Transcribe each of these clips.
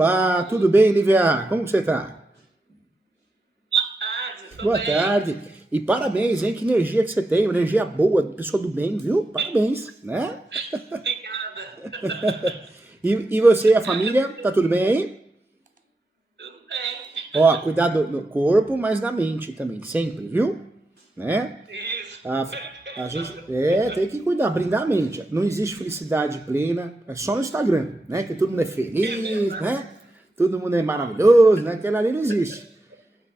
Olá, tudo bem, Lívia? Como você tá? Tarde, tô Boa bem. tarde. E parabéns, hein? Que energia que você tem, uma energia boa, pessoa do bem, viu? Parabéns, né? Obrigada. E você e a família, tá tudo bem aí? Tudo bem. Ó, cuidado do corpo, mas da mente também, sempre, viu? Né? Isso. A, a gente tem que cuidar, brindar a mente. Não existe felicidade plena, é só no Instagram, né? Que todo mundo é É feliz, verdade. né? Todo mundo é maravilhoso, né? Aquela ali não existe.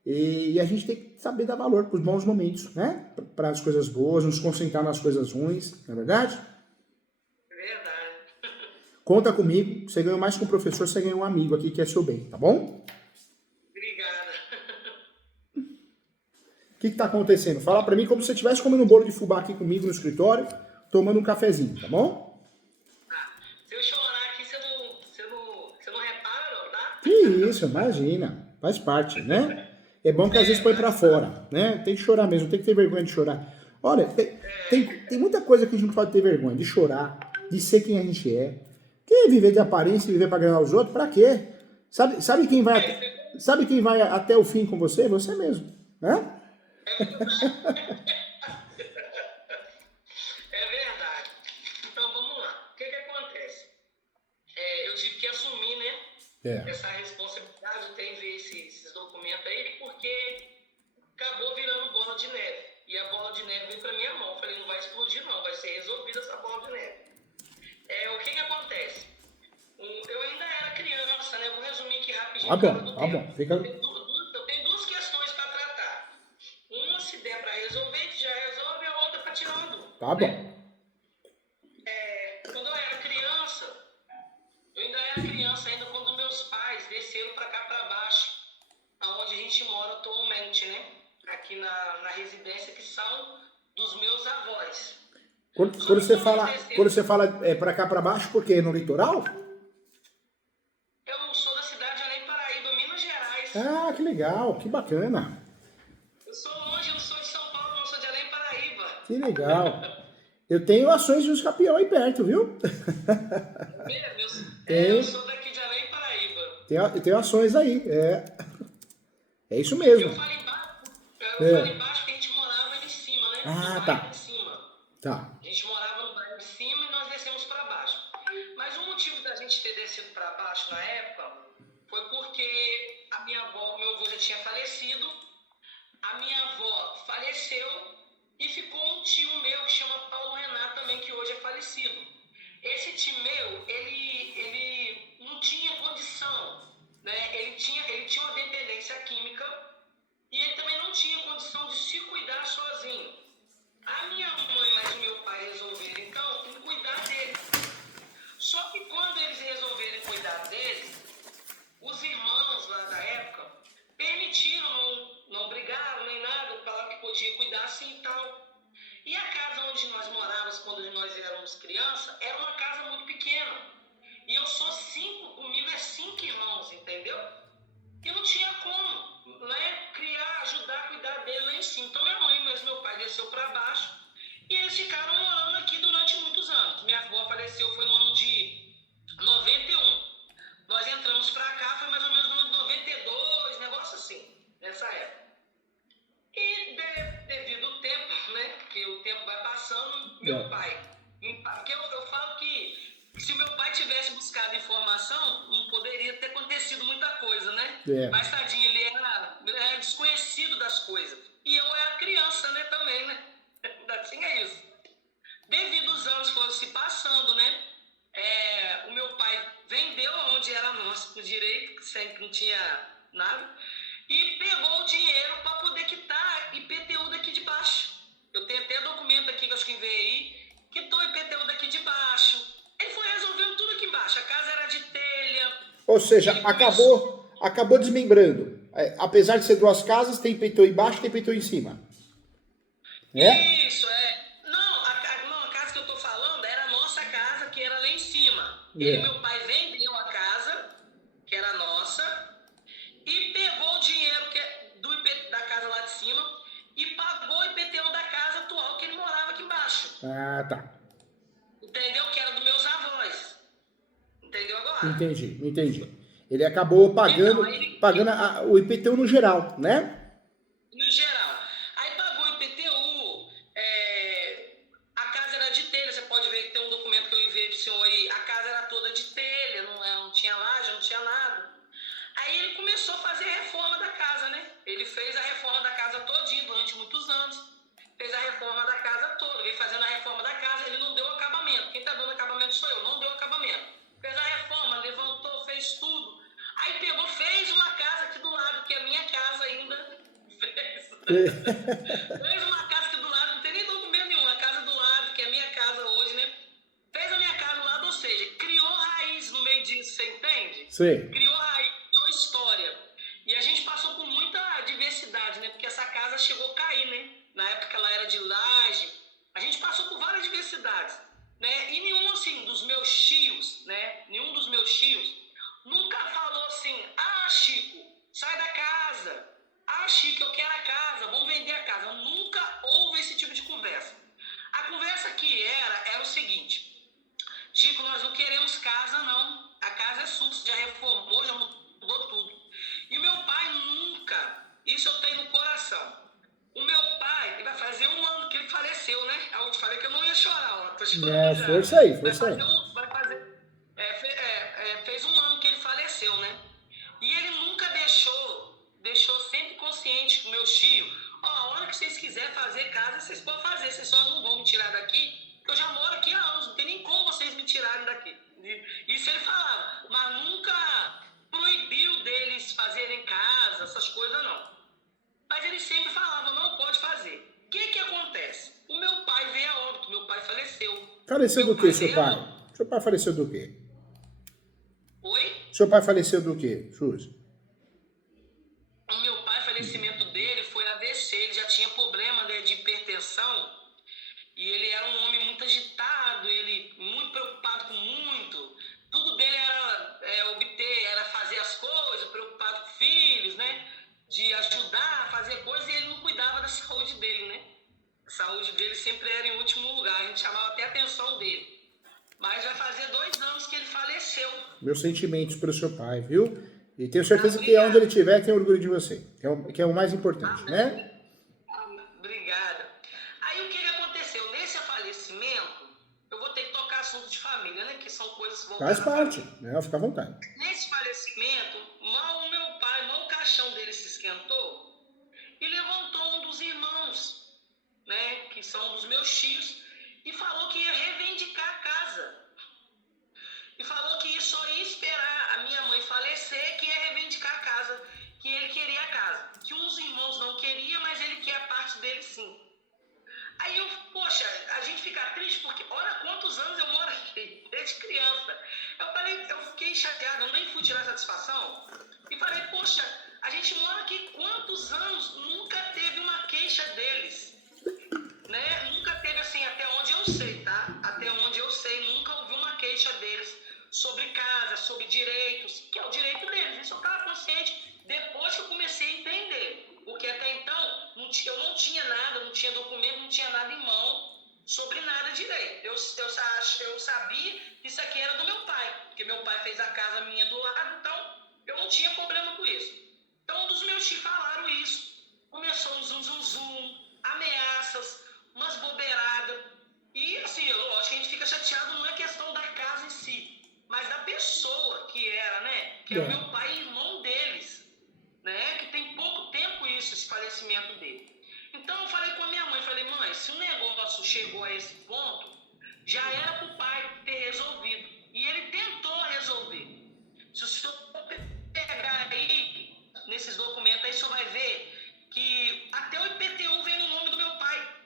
E a gente tem que saber dar valor para os bons momentos, né? Para as coisas boas, nos concentrar nas coisas ruins, não é verdade? É verdade. Conta comigo, você ganhou mais que um professor, você ganhou um amigo aqui que é seu bem, tá bom? Obrigada. O que está acontecendo? Fala para mim como se você estivesse comendo um bolo de fubá aqui comigo no escritório, tomando um cafezinho, tá bom? Ah, se eu chorar aqui, você não repara, não, tá? Que isso, imagina, faz parte, né? É bom que às vezes põe para Faz parte. fora, né? Tem que chorar mesmo, tem que ter vergonha de chorar. Olha, tem muita coisa que a gente não pode ter vergonha de chorar, de ser quem a gente é. Quem viver de aparência e viver para agradar os outros, para quê? Sabe quem vai É, até, sabe quem vai até o fim com você? Você mesmo, né? é verdade. É verdade. Então vamos lá. O que que acontece? Eu tive que assumir, né, É. essa responsabilidade de ter ver esses documentos aí, porque acabou virando bola de neve. E a bola de neve veio para minha mão. Eu falei, não vai explodir, não, vai ser resolvida essa bola de neve. O que que acontece? Eu ainda era criança, né? Vou resumir aqui rapidinho por causa do Tá tempo. bom, Eu fica. tenho, eu tenho duas questões para tratar. Uma, se der para resolver, que já resolve, a outra para tirar uma dúvida, Tá né? bom. Quando eu era criança, eu ainda era criança ainda quando meus pais desceram para cá para baixo, aonde a gente mora atualmente, né? Aqui na residência que são dos meus avós. Quando, Só quando que você como eles fala, quando desceram, você fala para cá para baixo, por quê? No litoral? eu sou da cidade de Além Paraíba, Minas Gerais. Ah, que legal, que bacana. Eu sou longe, eu não sou de São Paulo, não, sou de Além Paraíba. Que legal. Eu tenho ações de um escapião aí perto, viu? Mesmo? Eu Tem, sou daqui de Além Paraíba. tenho ações aí. É isso Eu mesmo. falo embaixo, eu falo É. embaixo porque a gente morava em cima, né? No Ah, bairro de tá. cima. Tá. A gente morava no bairro de cima e nós descemos para baixo. Mas o motivo da gente ter descido para baixo na época foi porque a minha avó, meu avô já tinha falecido, a minha avó faleceu e ficou um tio meu que chama Paulo Renato também, que hoje é falecido. Esse tio meu, ele não tinha condição, né? Ele tinha uma dependência química e ele também não tinha condição de se cuidar sozinho. A minha mãe mais o meu pai resolveram, então, em cuidar dele. Só que quando eles resolveram cuidar dele, os irmãos lá da época permitiram, não brigaram nem nada, falaram que podia cuidar assim e tal. E a casa onde nós morávamos quando nós éramos crianças era uma casa muito pequena. E eu sou cinco, comigo é cinco irmãos, entendeu? E não tinha como, né, criar, ajudar, cuidar dele lá em cima. Então minha mãe, mas meu pai desceu para baixo e eles ficaram morando aqui durante muitos anos. Minha avó faleceu foi no ano de 91. Nós entramos para cá, foi mais ou menos no ano de 92, negócio assim, nessa época. E devido ao tempo, né, que o tempo vai passando, meu É. pai, porque eu falo que se o meu pai tivesse buscado informação, não poderia ter acontecido muita coisa, né? É. Mas tadinho, ele era desconhecido das coisas. E eu era criança, né, também, né? Ainda tinha isso. Devido aos anos foram se passando, né? O meu pai vendeu onde era nosso por direito, sempre não tinha nada, e pegou o dinheiro para poder quitar IPTU daqui de baixo. Eu tenho até documento aqui que eu acho que veio aí, quitou o IPTU daqui de baixo. Ele foi resolvendo tudo aqui embaixo. A casa era de telha, Ou seja, ele começou. acabou desmembrando. Apesar de ser duas casas, tem peitô embaixo, tem peitô em cima. É? Isso, é. Não, a casa que eu tô falando era a nossa casa, que era lá em cima. É. Meu pai vendeu a casa, que era nossa, e pegou o dinheiro da casa lá de cima e pagou o IPTU da casa atual que ele morava aqui embaixo. Ah, tá. Entendeu? Que era dos meus avós. Entendeu agora? Entendi, entendi. Ele acabou Então, pagando, aí pagando o IPTU no geral, né? no geral. Aí pagou o IPTU, a casa era de telha, você pode ver que tem um documento que eu enviei pro senhor aí, a casa era toda de telha, não tinha laje, não tinha nada. Aí ele começou a fazer a reforma da casa, né? Ele fez a reforma da casa todinha durante muitos anos. Fez a reforma da casa toda, veio fazendo a reforma da casa, ele não deu acabamento. Quem tá dando acabamento sou eu, não deu acabamento. Fez a reforma, levantou, fez tudo. Aí pegou, fez uma casa aqui do lado, que é a minha casa ainda fez. Fez uma casa aqui do lado, não tem nem documento nenhum, a casa do lado, que é a minha casa hoje, né? Fez a minha casa do lado, ou seja, criou raiz no meio disso, você entende? Sim. Criou raiz, criou história. E a gente passou por muita diversidade, né? Porque essa casa chegou a cair, né? Na época ela era de laje. A gente passou por várias diversidades, né? E nenhum, assim, dos meus tios, né? Nenhum dos meus tios nunca falou assim, Chico, sai da casa. Chico, eu quero a casa, vamos vender a casa. Nunca houve esse tipo de conversa. A conversa que era o seguinte, Chico, nós não queremos casa, não. A casa é sua, já reformou, já mudou tudo. E o meu pai nunca, isso eu tenho no coração. O meu pai, vai fazer um ano que ele faleceu, né? Eu te falei que eu não ia chorar, ó, tô chorando já. Força aí, Vai força aí. fazer fez um ano que ele faleceu, né? E ele nunca deixou sempre consciente com meus tios, a hora que vocês quiserem fazer casa, vocês podem fazer, vocês só não vão me tirar daqui, porque eu já moro aqui há anos, não tem nem como vocês me tirarem daqui. Isso ele falava, mas nunca proibiu deles fazerem casa, essas coisas não. Mas ele sempre falava, não pode fazer. O que acontece? O meu pai veio a óbito, meu pai faleceu. Faleceu Meu do que, pai seu veio a pai? óbito. Seu pai faleceu do quê? Oi? Seu pai faleceu do quê, Suzy? O meu pai, o falecimento dele foi AVC, ele já tinha problema, né, de hipertensão. E ele era um homem muito agitado, ele muito preocupado com muito. Tudo dele era obter, era fazer as coisas, preocupado com filhos, né? De ajudar a fazer coisas, e ele não cuidava da saúde dele, né? A saúde dele sempre era em último lugar, a gente chamava até a atenção dele. Mas já fazia 2 anos que ele faleceu. Meus sentimentos para o seu pai, viu? E tenho certeza que onde ele estiver tem orgulho de você, que é o mais importante, né? Obrigada. Aí o que aconteceu? Nesse falecimento, eu vou ter que tocar assunto de família, né? Que são coisas voltadas. Faz parte, né? Fica à vontade. Nesse falecimento, mal o meu pai, mal o caixão dele se esquentou e levantou um dos irmãos, né? Que são dos meus tios, e falou que ia reivindicar a casa. E falou que só ia esperar a minha mãe falecer, que ia reivindicar a casa, que ele queria a casa. Que uns irmãos não queriam, mas ele quer a parte dele sim. Aí poxa, a gente fica triste porque olha quantos anos eu moro aqui, desde criança. Eu fiquei chateado, eu nem fui tirar satisfação. E falei, poxa, a gente mora aqui quantos anos, nunca teve uma queixa deles. Né? Nunca teve assim, até onde eu sei, tá? Até onde eu sei, nunca ouvi uma queixa deles sobre casa, sobre direitos, que é o direito deles. Isso eu estava consciente depois que eu comecei a entender. Porque até então, eu não tinha nada, não tinha documento, não tinha nada em mão sobre nada direito. Eu sabia que isso aqui era do meu pai, porque meu pai fez a casa minha do lado, então eu não tinha problema com isso. Então, um dos meus tios falaram isso. Começou um zum, ameaças, umas bobeiradas. E assim, lógico que a gente fica chateado, não é questão da casa em si, mas da pessoa que era, né? Que é o meu pai e irmão deles, né? Que tem pouco tempo esse falecimento dele. Então eu falei com a minha mãe, falei, mãe, se o negócio chegou a esse ponto, já era pro pai ter resolvido. E ele tentou resolver. Se o senhor pegar aí, nesses documentos aí, o senhor vai ver que até o IPTU vem no nome do meu pai.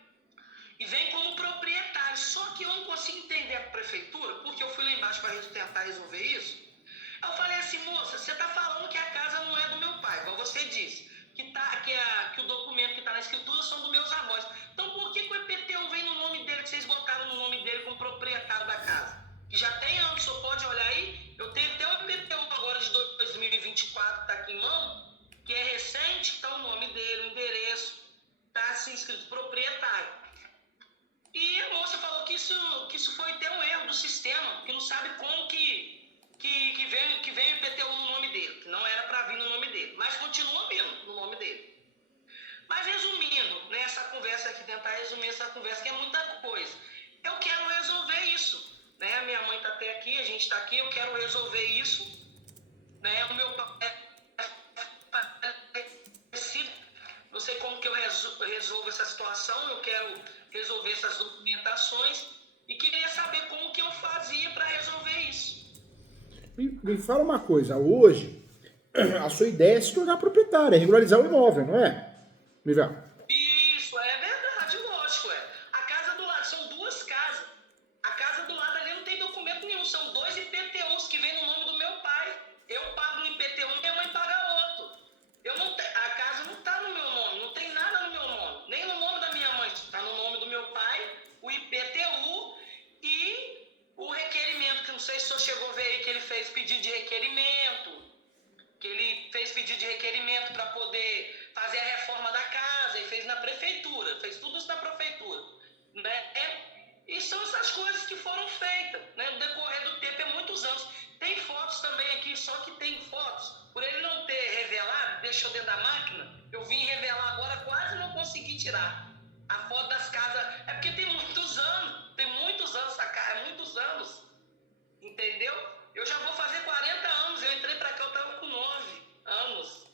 E vem como proprietário. Só que eu não consigo entender a prefeitura, porque eu fui lá embaixo para tentar resolver isso. Eu falei assim, moça, você está falando que a casa não é do meu pai, igual você disse, que o documento que está na escritura são dos meus avós. Então por que o IPTU vem no nome dele, que vocês botaram no nome dele como proprietário da casa? Que já tem anos, o senhor pode olhar aí, eu tenho até o IPTU agora de 2024, está aqui em mão, que é recente, está o nome dele, o endereço, está assim escrito proprietário. E a moça falou que isso foi até um erro do sistema, que não sabe como que veio o IPTU no nome dele. conversa aqui, tentar resumir essa conversa, que é muita coisa. Eu quero resolver isso, né? A minha mãe está até aqui, a gente está aqui, eu quero resolver isso, né? O meu pai não sei como que eu resolvo essa situação, eu quero resolver essas documentações e queria saber como que eu fazia para resolver isso. Me fala uma coisa, hoje a sua ideia é se tornar proprietária, regularizar o imóvel, não é? Mivel? Isso, é verdade, lógico, é. A casa do lado, são duas casas. A casa do lado ali não tem documento nenhum, são 2 IPTUs que vem no nome do meu pai. Eu pago um IPTU e minha mãe paga outro. A casa não está no meu nome, não tem nada no meu nome, nem no nome da minha mãe, está no nome do meu pai, o IPTU e o requerimento, que não sei se o senhor chegou a ver aí, que ele fez pedido de requerimento, para poder fazer a reforma da casa, e fez na prefeitura, fez tudo isso na prefeitura, né? E são essas coisas que foram feitas, né? No decorrer do tempo, é muitos anos. Tem fotos também aqui, só que tem fotos, por ele não ter revelado, deixou dentro da máquina, eu vim revelar agora, quase não consegui tirar a foto das casas, é porque tem muitos anos essa casa, muitos anos, entendeu? Eu já vou fazer 40 anos, eu entrei pra cá, eu tava com 9 anos.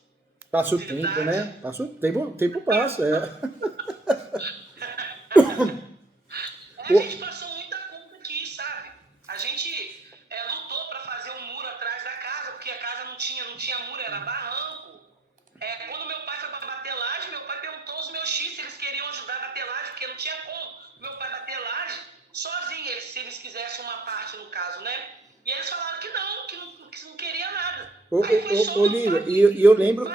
Passa o tempo, né? Passa o tempo passa, A gente passou muita conta aqui, sabe? A gente lutou para fazer um muro atrás da casa, porque a casa não tinha muro, era barranco. Quando meu pai foi para bater laje, meu pai perguntou aos meus X se eles queriam ajudar a bater laje, porque não tinha como meu pai bater laje sozinho, se eles quisessem uma parte no caso, né? E eles falaram que não queria nada. Olívia, e eu lembro...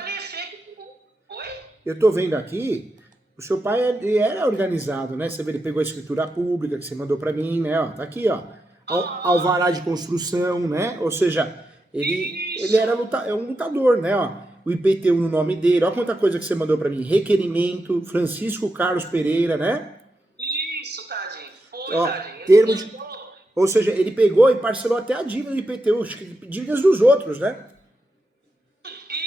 Oi? Eu tô vendo aqui, o seu pai ele era organizado, né? Você vê, ele pegou a escritura pública que você mandou para mim, né? Ó, tá aqui, ó. Alvará de construção, né? Ou seja, ele era um lutador, né? Ó, o IPTU no nome dele. Olha quanta coisa que você mandou para mim. Requerimento, Francisco Carlos Pereira, né? Isso, tadinho. Foi, ó, tadinho. Termo de... Ou seja, ele pegou e parcelou até a dívida do IPTU, dívidas dos outros, né?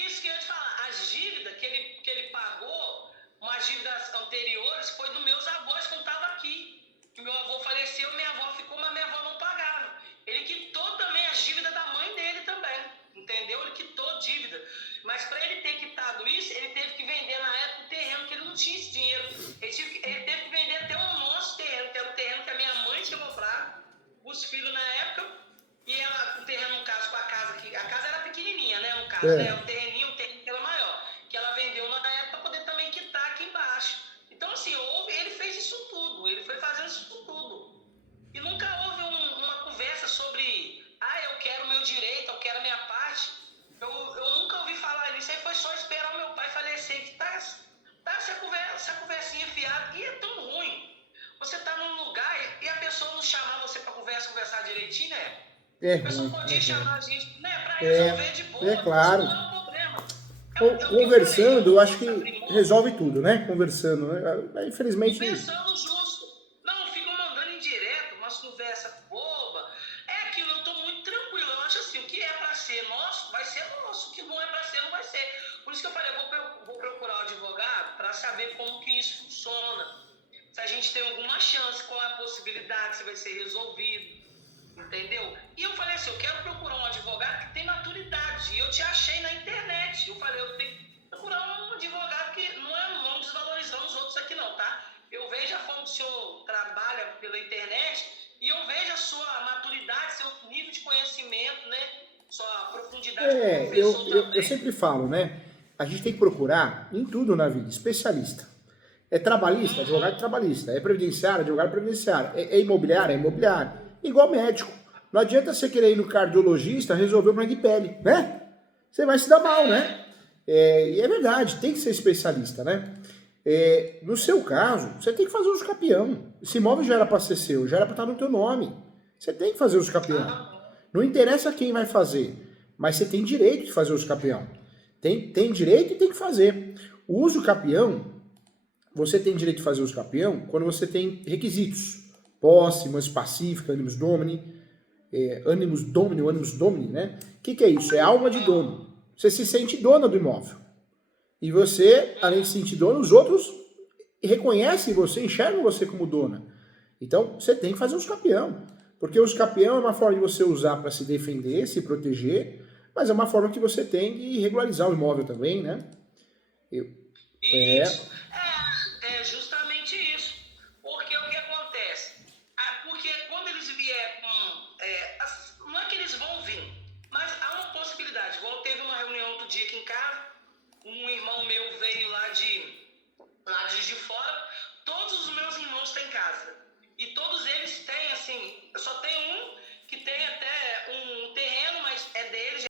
Isso que eu ia te falar. As dívidas que ele pagou, umas dívidas anteriores, foi dos meus avós quando estavam aqui. Que meu avô faleceu, minha avó ficou, mas minha avó não pagava. Ele quitou também as dívidas da mãe dele também. Entendeu? Ele quitou dívida. Mas para ele ter quitado isso, ele teve que vender na época o terreno, que ele não tinha esse dinheiro. Ele teve que vender até o nosso terreno, que era o terreno que a minha mãe tinha comprado, os filhos na época, e ela, o terreno, no caso, com a casa, que a casa era pequenininha, né, no caso, né, um terreno que era maior, que ela vendeu na época para poder também quitar aqui embaixo. Então, assim, ele fez isso tudo, ele foi fazendo isso tudo. E nunca houve uma conversa sobre, eu quero o meu direito, eu quero a minha parte. Eu nunca ouvi falar nisso, aí foi só esperar o meu pai falecer, que tá essa conversinha fiada, e é tão ruim. Você tá num lugar e a pessoa não chamar você pra conversar direitinho, né? A pessoa podia chamar a gente, né, pra resolver de boa. É claro. Isso não é um problema. Conversando, eu acho que resolve tudo, né? Conversando, né? Infelizmente... Conversando justo. Não, ficam mandando indireto, umas conversas boba. É aquilo, eu tô muito tranquilo. Eu acho assim, o que é pra ser nosso, vai ser nosso. O que não é pra ser, não vai ser. Por isso que eu falei, eu vou procurar o advogado pra saber como que isso funciona. Se a gente tem alguma chance, qual é a possibilidade, se vai ser resolvido, entendeu? E eu falei assim, eu quero procurar um advogado que tem maturidade, e eu te achei na internet. Eu falei, eu tenho que procurar um advogado que não desvalorizando os outros aqui não, tá? Eu vejo a forma que o senhor trabalha pela internet, e eu vejo a sua maturidade, seu nível de conhecimento, né? Sua profundidade como professor eu sempre falo, né? A gente tem que procurar, em tudo na vida, especialista. É trabalhista, advogado trabalhista. É previdenciário, advogado previdenciário. É imobiliário, é imobiliário. Igual médico. Não adianta você querer ir no cardiologista resolver o problema de pele, né? Você vai se dar mal, né? E é verdade, tem que ser especialista, né? No seu caso, você tem que fazer uso capião. Esse imóvel já era para ser seu, já era para estar no teu nome. Você tem que fazer uso capião. Não interessa quem vai fazer, mas você tem direito de fazer uso capião. Tem direito e tem que fazer. O uso capião... Você tem direito de fazer uso capião quando você tem requisitos. Posse, mans pacífica, animus domini, animus domini, né? O que é isso? É alma de dono. Você se sente dona do imóvel. E você, além de se sentir dona, os outros reconhecem você, enxergam você como dona. Então, você tem que fazer os capião. Porque os capião é uma forma de você usar para se defender, se proteger, mas é uma forma que você tem de regularizar o imóvel também, né? Isso.